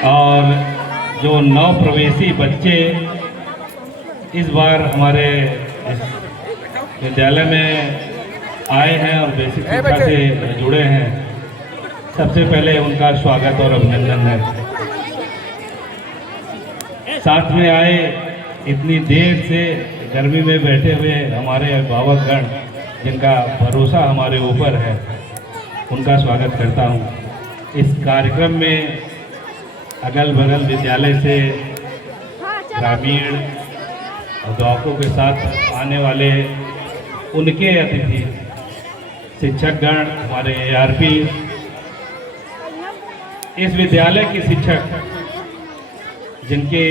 और जो नव प्रवेशी बच्चे इस बार हमारे विद्यालय में आए हैं और बेसिक शिक्षा से जुड़े हैं, सबसे पहले उनका स्वागत और अभिनंदन है। साथ में आए इतनी देर से गर्मी में बैठे हुए हमारे अभिभावकगण जिनका भरोसा हमारे ऊपर है, उनका स्वागत करता हूं। इस कार्यक्रम में अगल बगल विद्यालय से ग्रामीण अध्यापकों के साथ आने वाले उनके अतिथि शिक्षकगण, हमारे ARP, इस विद्यालय के शिक्षक जिनके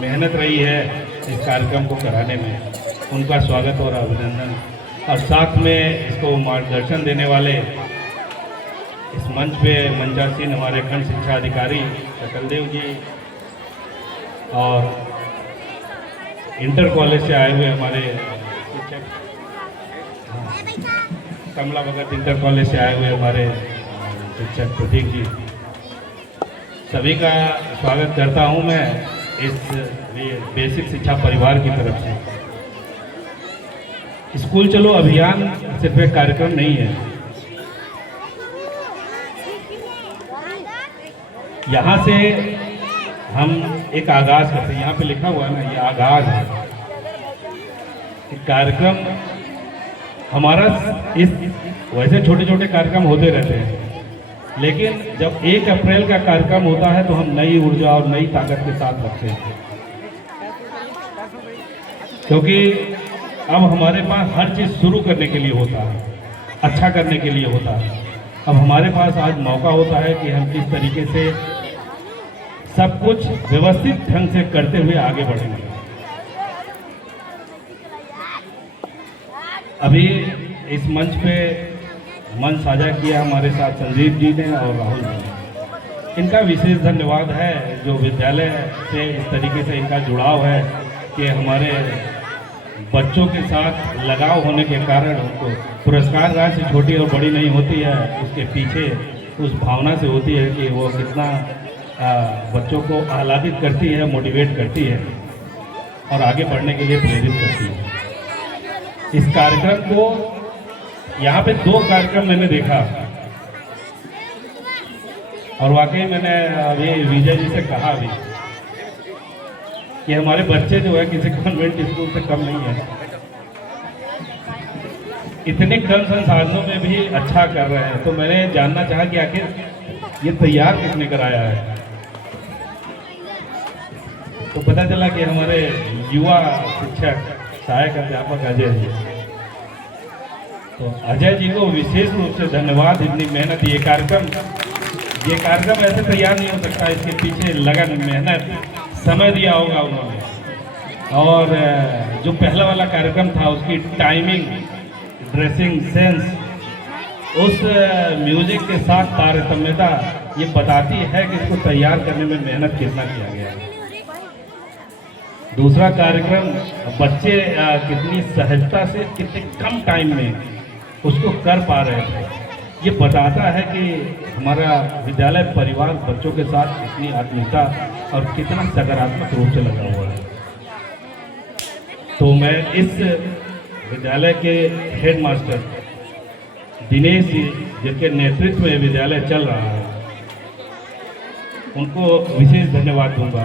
मेहनत रही है इस कार्यक्रम को कराने में, उनका स्वागत और अभिनंदन। और साथ में इसको मार्गदर्शन देने वाले इस मंच पे मंचासीन हमारे खंड शिक्षा अधिकारी सकलदेव जी और इंटर कॉलेज से आए हुए हमारे शिक्षक कमला भगत इंटर कॉलेज से आए हुए हमारे शिक्षक प्रतीक जी, सभी का स्वागत करता हूं मैं इस बेसिक शिक्षा परिवार की तरफ से। स्कूल चलो अभियान सिर्फ एक कार्यक्रम नहीं है, यहाँ से हम एक आगाज करते हैं। यहाँ पे लिखा हुआ है ना, ये आगाज है। कार्यक्रम हमारा इस वैसे छोटे छोटे कार्यक्रम होते रहते हैं, लेकिन जब 1 अप्रैल का कार्यक्रम होता है तो हम नई ऊर्जा और नई ताकत के साथ रखते हैं, क्योंकि अब हमारे पास हर चीज़ शुरू करने के लिए होता है, अच्छा करने के लिए होता है। अब हमारे पास आज मौका होता है कि हम किस तरीके से सब कुछ व्यवस्थित ढंग से करते हुए आगे बढ़ेंगे। अभी इस मंच पे मंच साझा किया हमारे साथ संजीव जी ने और राहुल जी ने। इनका विशेष धन्यवाद है, जो विद्यालय से इस तरीके से इनका जुड़ाव है कि हमारे बच्चों के साथ लगाव होने के कारण उनको पुरस्कार राशि छोटी और बड़ी नहीं होती है, उसके पीछे उस भावना से होती है कि वो कितना बच्चों को आह्लादित करती है, मोटिवेट करती है और आगे बढ़ने के लिए प्रेरित करती है। इस कार्यक्रम को यहाँ पे 2 कार्यक्रम मैंने देखा और वाकई मैंने अभी विजय जी से कहा भी कि हमारे बच्चे जो है किसी कॉन्वेंट स्कूल से कम नहीं है, इतने कम संसाधनों में भी अच्छा कर रहे हैं। तो मैंने जानना चाहा कि आखिर ये तैयार किसने कराया है, तो पता चला कि हमारे युवा शिक्षक सहायक अध्यापक अजय जी। तो अजय जी को विशेष रूप से धन्यवाद। इतनी मेहनत, ये कार्यक्रम ऐसे तैयार नहीं हो सकता, इसके पीछे लगन, मेहनत, समय दिया होगा उन्होंने। और जो पहला वाला कार्यक्रम था उसकी टाइमिंग, ड्रेसिंग सेंस, उस म्यूजिक के साथ तारतम्यता ये बताती है कि इसको तैयार करने में मेहनत कितना किया गया है। दूसरा कार्यक्रम, बच्चे कितनी सहजता से कितने कम टाइम में उसको कर पा रहे थे, ये बताता है कि हमारा विद्यालय परिवार बच्चों के साथ कितनी आत्मीयता और कितना सकारात्मक रूप से लगा हुआ है। तो मैं इस विद्यालय के हेडमास्टर दिनेश जी, जिनके नेतृत्व में विद्यालय चल रहा है, उनको विशेष धन्यवाद दूंगा।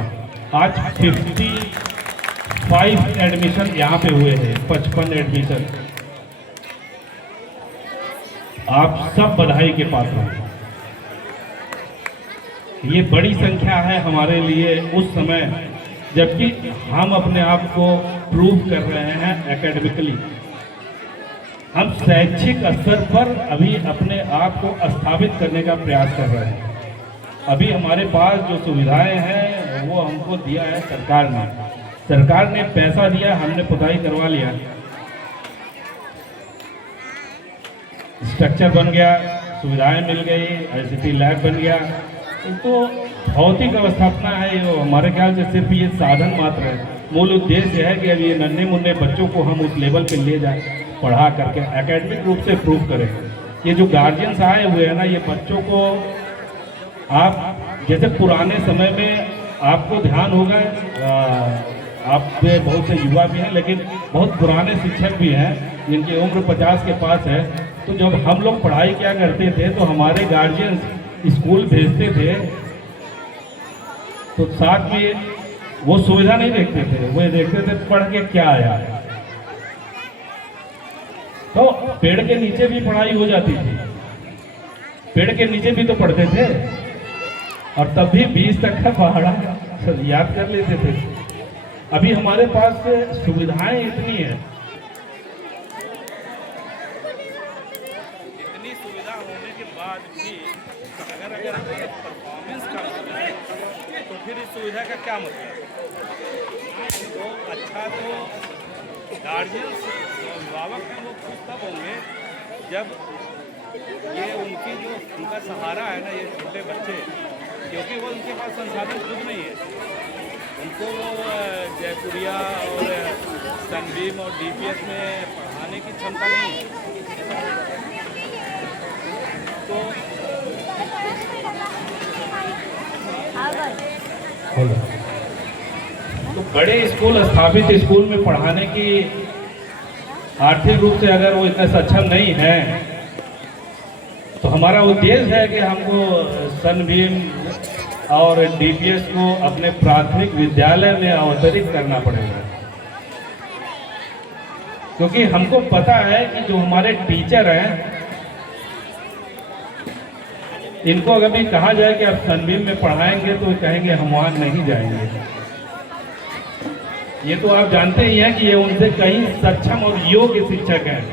आज 55 एडमिशन यहाँ पे हुए हैं, 55 एडमिशन। आप सब बधाई के पात्र हैं। ये बड़ी संख्या है हमारे लिए उस समय, जबकि हम अपने आप को प्रूव कर रहे हैं एकेडमिकली। हम शैक्षिक स्तर पर अभी अपने आप को स्थापित करने का प्रयास कर रहे हैं। अभी हमारे पास जो सुविधाएं हैं वो हमको दिया है सरकार ने। सरकार ने पैसा दिया, हमने पुताई करवा लिया, स्ट्रक्चर बन गया, सुविधाएं मिल गई, ICT लैब बन गया। तो भौतिक अवस्थापना है, ये हमारे ख्याल से सिर्फ ये साधन मात्र है। मूल उद्देश्य है कि अब ये नन्हे मुन्ने बच्चों को हम उस लेवल पे ले जाएं, पढ़ा करके एकेडमिक रूप से प्रूव करें। ये जो गार्जियंस आए हुए हैं ना, ये बच्चों को आप जैसे पुराने समय में आपको ध्यान होगा, आप पे बहुत से युवा भी हैं लेकिन बहुत पुराने शिक्षक भी हैं जिनकी उम्र 50 के पास है। तो जब हम लोग पढ़ाई क्या करते थे तो हमारे गार्जियन स्कूल भेजते थे तो साथ में वो सुविधा नहीं देखते थे, वो देखते थे पढ़ के क्या आया। तो पेड़ के नीचे भी पढ़ाई हो जाती थी, पेड़ के नीचे भी तो पढ़ते थे और तब भी 20 तक का पहाड़ा याद कर लेते थे। अभी हमारे पास सुविधाएं इतनी है, इतनी सुविधा होने के बाद भी अगर परफॉर्मेंस कम है तो फिर इस सुविधा का क्या मतलब। तो अच्छा तो गार्जियंस जो अभिभावक हैं वो खुश तब होंगे जब ये उनकी जो उनका सहारा है ना, ये छोटे बच्चे, क्योंकि वो उनके पास संसाधन खुद नहीं है। उनको वो जयपुरिया और सनबीम और डीपीएस में पढ़ाने की क्षमता नहीं है। तो बड़े स्कूल, स्थापित स्कूल में पढ़ाने की आर्थिक रूप से अगर वो इतना सक्षम नहीं है तो हमारा उद्देश्य है कि हमको सनबीम और डीपीएस को अपने प्राथमिक विद्यालय में अवतरित करना पड़ेगा, क्योंकि हमको पता है कि जो हमारे टीचर हैं इनको अगर भी कहा जाए कि आप सनबीम में पढ़ाएंगे तो कहेंगे हम वहां नहीं जाएंगे। ये तो आप जानते ही हैं कि ये उनसे कहीं सक्षम और योग्य शिक्षक हैं,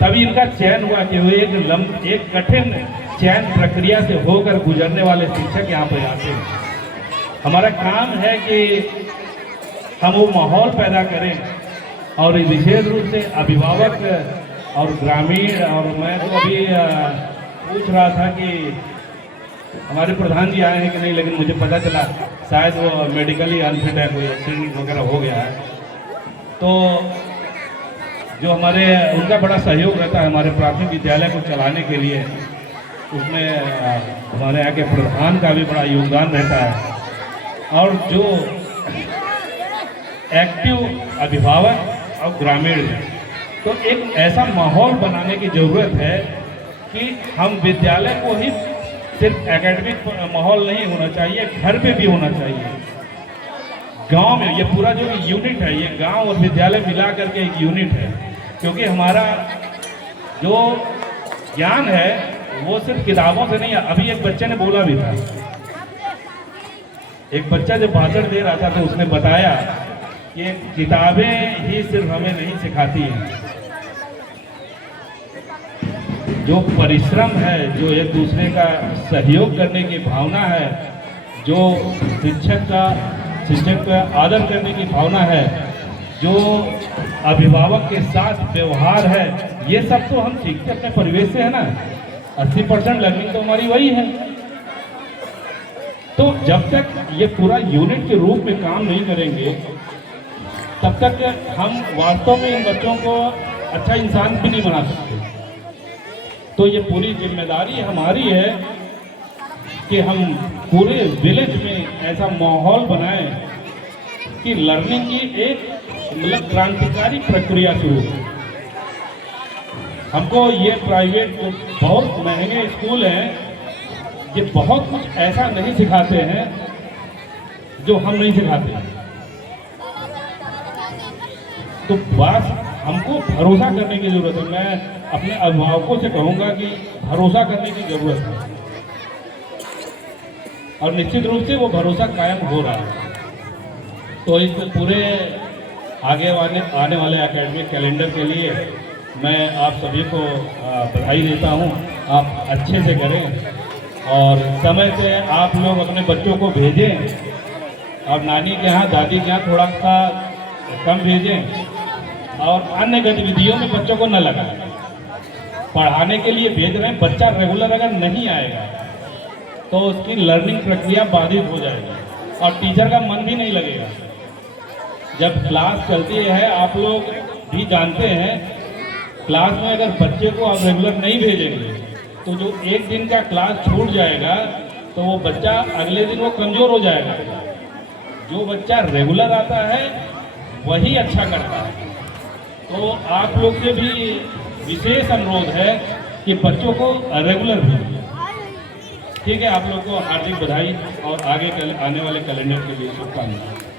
तभी इनका चयन हुआ कि वो एक कठिन चयन प्रक्रिया से होकर गुजरने वाले शिक्षक यहाँ पर आते हैं। हमारा काम है कि हम वो माहौल पैदा करें और विशेष रूप से अभिभावक और ग्रामीण। और मैं तो अभी पूछ रहा था कि हमारे प्रधान जी आए हैं कि नहीं, लेकिन मुझे पता चला शायद वो मेडिकली अनफिट है, कोई एक्सीडेंट वगैरह हो गया है। तो जो हमारे उनका बड़ा सहयोग रहता है हमारे प्राथमिक विद्यालय को चलाने के लिए, उसमें हमारे यहाँ के प्रधान का भी बड़ा योगदान रहता है। और जो एक्टिव अभिभावक और ग्रामीण हैं, तो एक ऐसा माहौल बनाने की ज़रूरत है कि हम विद्यालय को ही सिर्फ एकेडमिक माहौल नहीं होना चाहिए, घर पे भी होना चाहिए। गांव में ये पूरा जो यूनिट है, ये गांव और विद्यालय मिला करके एक यूनिट है, क्योंकि हमारा जो ज्ञान है वो सिर्फ किताबों से नहीं है। अभी एक बच्चे ने बोला भी था, एक बच्चा जब भाषण दे रहा था तो उसने बताया कि किताबें ही सिर्फ हमें नहीं सिखाती हैं, जो परिश्रम है, जो एक दूसरे का सहयोग करने की भावना है, जो शिक्षक का आदर करने की भावना है, जो अभिभावक के साथ व्यवहार है, ये सब तो हम सीखते अपने परिवेश से है ना। 80% लर्निंग तो हमारी वही है। तो जब तक ये पूरा यूनिट के रूप में काम नहीं करेंगे तब तक हम वास्तव में इन बच्चों को अच्छा इंसान भी नहीं बना सकते। तो ये पूरी जिम्मेदारी हमारी है कि हम पूरे विलेज में ऐसा माहौल बनाएं कि लर्निंग की एक मतलब क्रांतिकारी प्रक्रिया शुरू हो। हमको ये प्राइवेट बहुत महंगे स्कूल हैं, ये बहुत कुछ ऐसा नहीं सिखाते हैं जो हम नहीं सिखाते। तो बस हमको भरोसा करने की जरूरत है। मैं अपने अभिभावकों से कहूँगा कि भरोसा करने की जरूरत है, और निश्चित रूप से वो भरोसा कायम हो रहा है। तो इस पूरे आने वाले एकेडमिक कैलेंडर के लिए मैं आप सभी को बधाई देता हूँ। आप अच्छे से करें और समय से आप लोग अपने बच्चों को भेजें। और नानी के यहाँ, दादी के यहाँ थोड़ा सा कम भेजें, और अन्य गतिविधियों में बच्चों को न लगाएं। पढ़ाने के लिए भेज रहे हैं, बच्चा रेगुलर अगर नहीं आएगा तो उसकी लर्निंग प्रक्रिया बाधित हो जाएगी और टीचर का मन भी नहीं लगेगा। जब क्लास चलती है, आप लोग भी जानते हैं, क्लास में अगर बच्चे को आप रेगुलर नहीं भेजेंगे तो जो एक दिन का क्लास छूट जाएगा तो वो बच्चा अगले दिन वो कमज़ोर हो जाएगा। जो बच्चा रेगुलर आता है वही अच्छा करता है। तो आप लोग से भी विशेष अनुरोध है कि बच्चों को रेगुलर भेजिए। ठीक है, आप लोग को हार्दिक बधाई और आगे आने वाले कैलेंडर के लिए शुभकामनाएं।